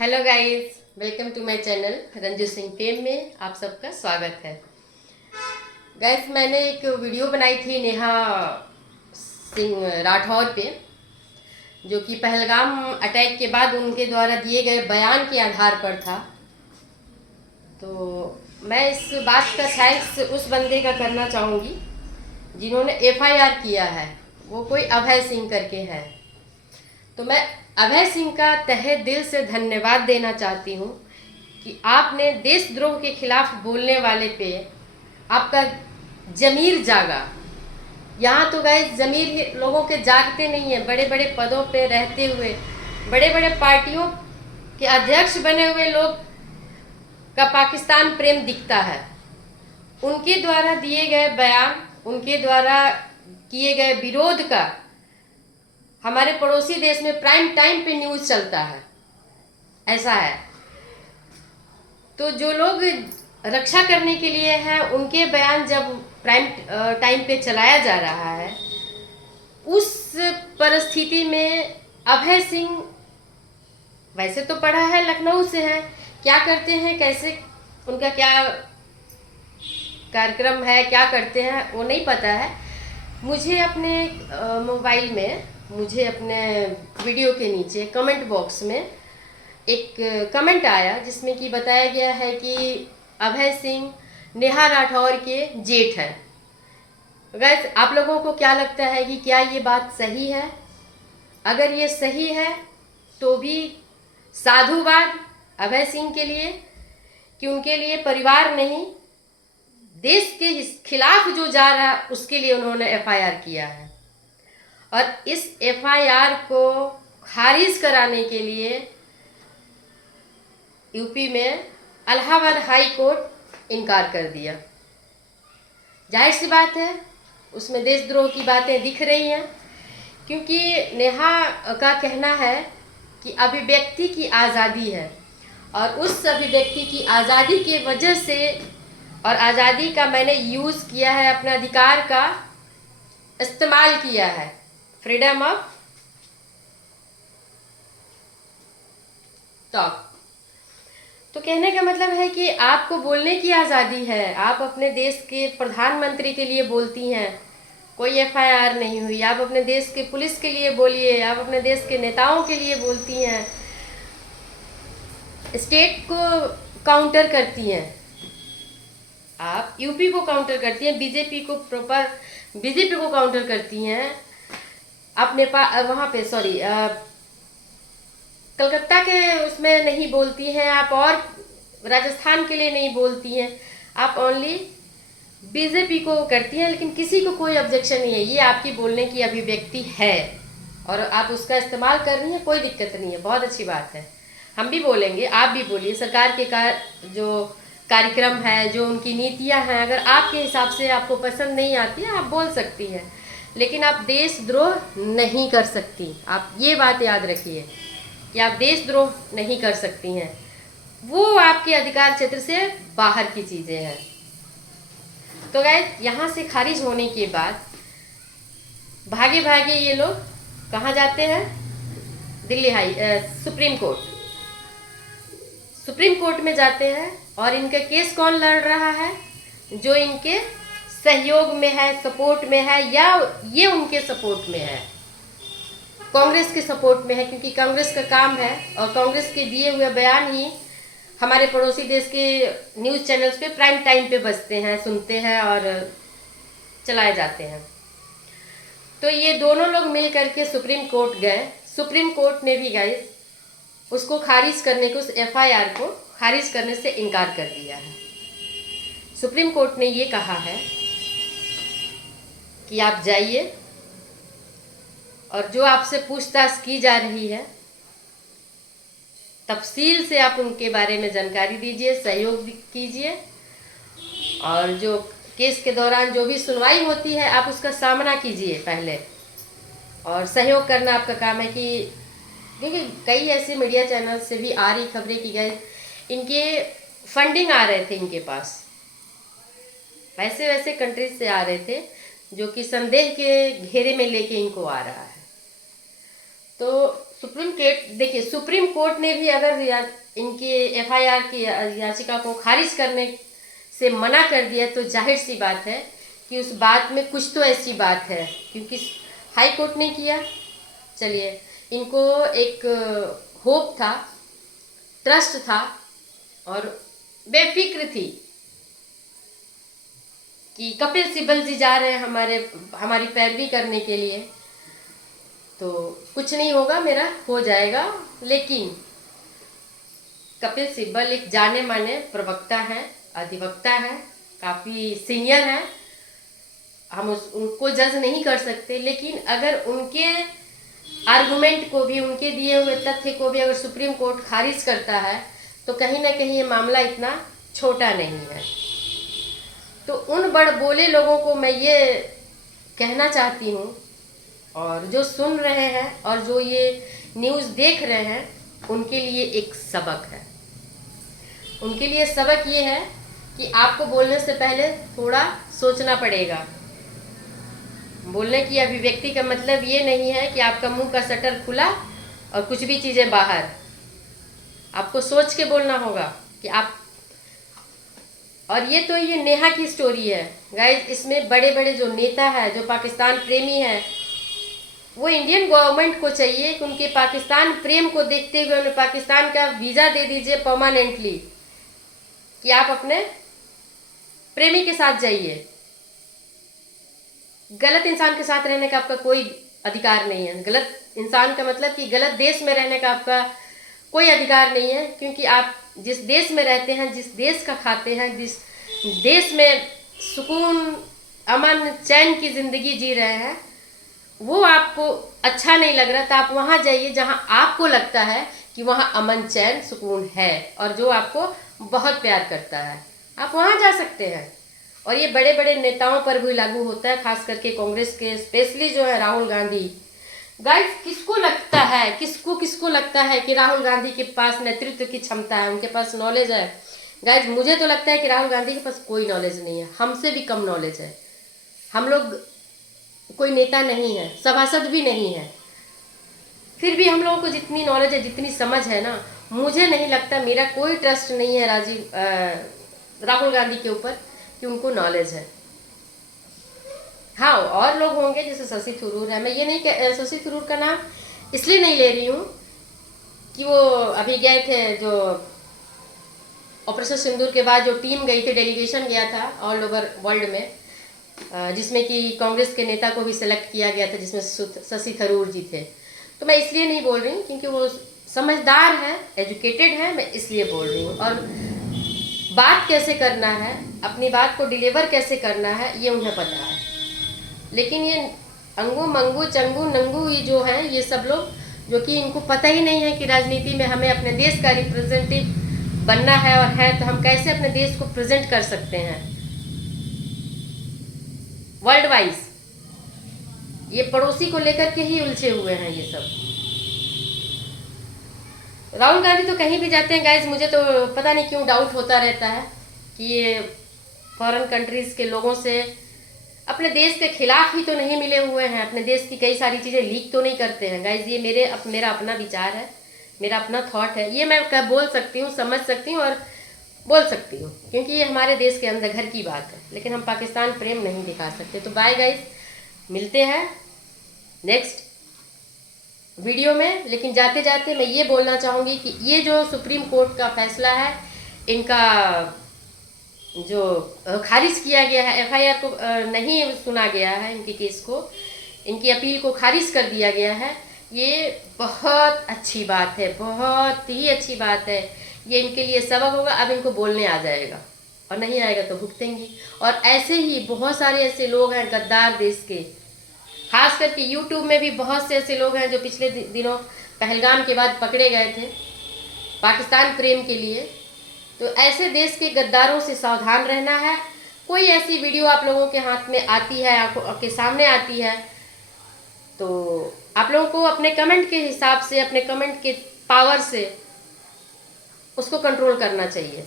Hello guys, welcome to my channel Ranju Singh fame में आप सबका स्वागत है। गाइस, मैंने एक वीडियो बनाई थी नेहा सिंह राठौर पे, जो कि पहलगाम अटैक के बाद उनके द्वारा दिए गए बयान के आधार पर था। तो मैं इस बात का थैंक्स उस बंदे का करना चाहूँगी जिन्होंने एफआईआर किया है। वो कोई अभय सिंह करके है। तो मैं अभय सिंह का तहे दिल से धन्यवाद देना चाहती हूँ कि आपने देशद्रोह के खिलाफ बोलने वाले पे आपका जमीर जागा। यहाँ तो गाइस जमीर लोगों के जागते नहीं है। बड़े बड़े पदों पे रहते हुए, बड़े बड़े पार्टियों के अध्यक्ष बने हुए लोग का पाकिस्तान प्रेम दिखता है। उनके द्वारा दिए गए बयान, उनके द्वारा किए गए विरोध का हमारे पड़ोसी देश में प्राइम टाइम पे न्यूज़ चलता है। ऐसा है तो जो लोग रक्षा करने के लिए हैं, उनके बयान जब प्राइम टाइम पे चलाया जा रहा है, उस परिस्थिति में अभय सिंह वैसे तो पढ़ा है, लखनऊ से है, क्या करते हैं, कैसे उनका क्या कार्यक्रम है, क्या करते हैं वो नहीं पता है। मुझे अपने मोबाइल में, मुझे अपने वीडियो के नीचे कमेंट बॉक्स में एक कमेंट आया जिसमें कि बताया गया है कि अभय सिंह नेहा राठौर के जेठ हैं। गैस, आप लोगों को क्या लगता है कि क्या ये बात सही है? अगर ये सही है तो भी साधुवाद अभय सिंह के लिए कि उनके लिए परिवार नहीं, देश के खिलाफ जो जा रहा है उसके लिए उन्होंने एफआईआर किया है। और इस एफआईआर को खारिज कराने के लिए यूपी में इलाहाबाद हाई कोर्ट इनकार कर दिया। जाहिर सी बात है, उसमें देशद्रोह की बातें दिख रही हैं, क्योंकि नेहा का कहना है कि अभिव्यक्ति की आज़ादी है और उस अभिव्यक्ति की आज़ादी के वजह से, और आज़ादी का मैंने यूज़ किया है, अपने अधिकार का इस्तेमाल किया है, फ्रीडम ऑफ टॉक। तो कहने का मतलब है कि आपको बोलने की आज़ादी है। आप अपने देश के प्रधानमंत्री के लिए बोलती हैं, कोई एफआईआर नहीं हुई। आप अपने देश के पुलिस के लिए बोलिए, आप अपने देश के नेताओं के लिए बोलती हैं, स्टेट को काउंटर करती हैं, आप यूपी को काउंटर करती हैं, बीजेपी को काउंटर करती हैं। आप नेपाल वहाँ पे कलकत्ता के उसमें नहीं बोलती हैं आप, और राजस्थान के लिए नहीं बोलती हैं आप, ओनली बीजेपी को करती हैं। लेकिन किसी को कोई ऑब्जेक्शन नहीं है, ये आपकी बोलने की अभिव्यक्ति है और आप उसका इस्तेमाल कर रही हैं, कोई दिक्कत नहीं है, बहुत अच्छी बात है। हम भी बोलेंगे, आप भी बोलिए। सरकार के जो कार्यक्रम है, जो उनकी नीतियां हैं, अगर आपके हिसाब से आपको पसंद नहीं आती है, आप बोल सकती हैं, लेकिन आप देशद्रोह नहीं कर सकती। आप ये बात याद रखिए कि आप देशद्रोह नहीं कर सकती हैं, वो आपके अधिकार क्षेत्र से बाहर की चीज़ें हैं। तो गाइस, यहाँ से खारिज होने के बाद भागे भागे ये लोग कहाँ जाते हैं? दिल्ली सुप्रीम कोर्ट में जाते हैं। और इनका केस कौन लड़ रहा है? जो इनके सहयोग में है, सपोर्ट में है, या ये उनके सपोर्ट में है, कांग्रेस के सपोर्ट में है, क्योंकि कांग्रेस का काम है और कांग्रेस के दिए हुए बयान ही हमारे पड़ोसी देश के न्यूज़ चैनल्स पे प्राइम टाइम पे बजते हैं, सुनते हैं और चलाए जाते हैं। तो ये दोनों लोग मिल करके सुप्रीम कोर्ट गए। सुप्रीम कोर्ट ने भी गाइस उसको खारिज करने को, उस एफआईआर को खारिज करने से इनकार कर दिया है। सुप्रीम कोर्ट ने ये कहा है कि आप जाइए और जो आपसे पूछताछ की जा रही है, तफसील से आप उनके बारे में जानकारी दीजिए, सहयोग कीजिए, और जो केस के दौरान जो भी सुनवाई होती है आप उसका सामना कीजिए पहले, और सहयोग करना आपका काम है। कि देखिए, कई ऐसे मीडिया चैनल से भी आ रही खबरें की गई, इनके फंडिंग आ रहे थे इनके पास, वैसे वैसे कंट्रीज से आ रहे थे, जो कि संदेह के घेरे में लेके इनको आ रहा है। तो सुप्रीम कोर्ट, देखिए सुप्रीम कोर्ट ने भी अगर इनके एफआईआर की याचिका को खारिज करने से मना कर दिया तो जाहिर सी बात है कि उस बात में कुछ तो ऐसी बात है, क्योंकि हाई कोर्ट ने किया। चलिए, इनको एक होप था, ट्रस्ट था और बेफिक्र थी कि कपिल सिब्बल जी जा रहे हैं हमारी पैरवी करने के लिए, तो कुछ नहीं होगा, मेरा हो जाएगा। लेकिन कपिल सिब्बल एक जाने माने प्रवक्ता हैं, अधिवक्ता हैं, काफ़ी सीनियर हैं, हम उनको जज नहीं कर सकते। लेकिन अगर उनके आर्गुमेंट को भी, उनके दिए हुए तथ्य को भी अगर सुप्रीम कोर्ट खारिज करता है तो कहीं ना कहीं ये मामला इतना छोटा नहीं है। तो उन बड़बोले लोगों को मैं ये कहना चाहती हूँ, और जो सुन रहे हैं और जो ये न्यूज़ देख रहे हैं, उनके लिए एक सबक है। उनके लिए सबक ये है कि आपको बोलने से पहले थोड़ा सोचना पड़ेगा। बोलने की अभिव्यक्ति का मतलब ये नहीं है कि आपका मुंह का शटर खुला और कुछ भी चीज़ें बाहर। आपको सोच के बोलना होगा कि आप, और ये नेहा की स्टोरी है गाइस। इसमें बड़े बड़े जो नेता है, जो पाकिस्तान प्रेमी है, वो इंडियन गवर्नमेंट को चाहिए कि उनके पाकिस्तान प्रेम को देखते हुए उन्हें पाकिस्तान का वीज़ा दे दीजिए परमानेंटली, कि आप अपने प्रेमी के साथ जाइए। गलत इंसान के साथ रहने का आपका कोई अधिकार नहीं है। गलत इंसान का मतलब कि गलत देश में रहने का आपका कोई अधिकार नहीं है, क्योंकि आप जिस देश में रहते हैं, जिस देश का खाते हैं, जिस देश में सुकून, अमन, चैन की ज़िंदगी जी रहे हैं, वो आपको अच्छा नहीं लग रहा, तो आप वहाँ जाइए जहाँ आपको लगता है कि वहाँ अमन, चैन, सुकून है, और जो आपको बहुत प्यार करता है, आप वहाँ जा सकते हैं। और ये बड़े बड़े नेताओं पर भी लागू होता है, खास करके कांग्रेस के, स्पेशली जो है राहुल गांधी। गाइस, किसको लगता है कि राहुल गांधी के पास नेतृत्व की क्षमता है, उनके पास नॉलेज है? गाइस, मुझे तो लगता है कि राहुल गांधी के पास कोई नॉलेज नहीं है, हमसे भी कम नॉलेज है। हम लोग कोई नेता नहीं है, सभासद भी नहीं है, फिर भी हम लोगों को जितनी नॉलेज है, जितनी समझ है ना, मुझे नहीं लगता, मेरा कोई ट्रस्ट नहीं है राहुल गांधी के ऊपर कि उनको नॉलेज है। हाँ, और लोग होंगे जैसे शशि थरूर है। मैं ये नहीं, शशि थरूर का नाम इसलिए नहीं ले रही हूँ कि वो अभी गए थे, जो ऑपरेशन सिंदूर के बाद जो टीम गई थी, डेलीगेशन गया था ऑल ओवर वर्ल्ड में, जिसमें कि कांग्रेस के नेता को भी सिलेक्ट किया गया था, जिसमें शशि थरूर जी थे। तो मैं इसलिए नहीं बोल रही हूँ क्योंकि वो समझदार है, एजुकेटेड है, मैं इसलिए बोल रही हूँ। और बात कैसे करना है, अपनी बात को डिलीवर कैसे करना है, ये उन्हें पता है। लेकिन ये अंगू मंगू चंगू नंगू ये जो हैं, ये सब लोग, जो कि इनको पता ही नहीं है कि राजनीति में हमें अपने देश का रिप्रेजेंटेटिव बनना है, और है तो हम कैसे अपने देश को प्रेजेंट कर सकते हैं वर्ल्ड वाइज। ये पड़ोसी को लेकर के ही उलझे हुए हैं ये सब। राहुल गांधी तो कहीं भी जाते हैं गाइस, मुझे तो पता नहीं क्यों डाउट होता रहता है कि ये फॉरेन कंट्रीज़ के लोगों से अपने देश के खिलाफ ही तो नहीं मिले हुए हैं, अपने देश की कई सारी चीज़ें लीक तो नहीं करते हैं। गाइस, ये मेरा अपना विचार है, मेरा अपना थॉट है, ये मैं बोल सकती हूँ, समझ सकती हूँ और बोल सकती हूँ, क्योंकि ये हमारे देश के अंदर घर की बात है। लेकिन हम पाकिस्तान प्रेम नहीं दिखा सकते। तो बाय गाइस, मिलते हैं नेक्स्ट वीडियो में। लेकिन जाते जाते मैं ये बोलना चाहूँगी कि ये जो सुप्रीम कोर्ट का फैसला है, इनका जो खारिज किया गया है, एफआईआर को नहीं सुना गया है, इनके केस को, इनकी अपील को खारिज कर दिया गया है, ये बहुत अच्छी बात है, बहुत ही अच्छी बात है। ये इनके लिए सबक होगा। अब इनको बोलने आ जाएगा, और नहीं आएगा तो भुगतेंगी। और ऐसे ही बहुत सारे ऐसे लोग हैं गद्दार देश के, खास करके यूट्यूब में भी बहुत से ऐसे लोग हैं जो पिछले दिनों पहलगाम के बाद पकड़े गए थे पाकिस्तान प्रेम के लिए। तो ऐसे देश के गद्दारों से सावधान रहना है। कोई ऐसी वीडियो आप लोगों के हाथ में आती है, आंखों के सामने आती है, तो आप लोगों को अपने कमेंट के हिसाब से, अपने कमेंट के पावर से उसको कंट्रोल करना चाहिए।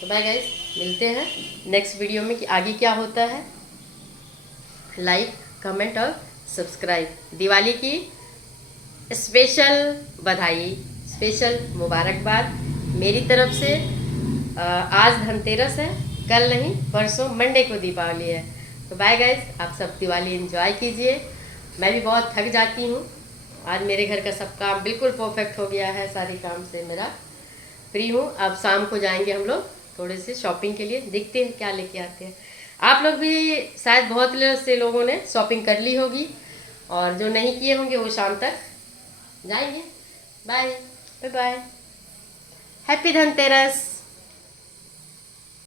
तो बाय गाइस, मिलते हैं नेक्स्ट वीडियो में कि आगे क्या होता है। लाइक, कमेंट और सब्सक्राइब। दिवाली की स्पेशल बधाई, स्पेशल मुबारकबाद मेरी तरफ से। आज धनतेरस है, कल नहीं परसों मंडे को दीपावली है। तो बाय गाइस, आप सब दिवाली एंजॉय कीजिए। मैं भी बहुत थक जाती हूँ। आज मेरे घर का सब काम बिल्कुल परफेक्ट हो गया है, सारी काम से मेरा फ्री हूँ। अब शाम को जाएंगे हम लोग थोड़े से शॉपिंग के लिए, देखते हैं क्या लेके आते हैं। आप लोग भी शायद बहुत से लोगों ने शॉपिंग कर ली होगी, और जो नहीं किए होंगे वो शाम तक जाएंगे। Bye bye bye, happy Dhanteras.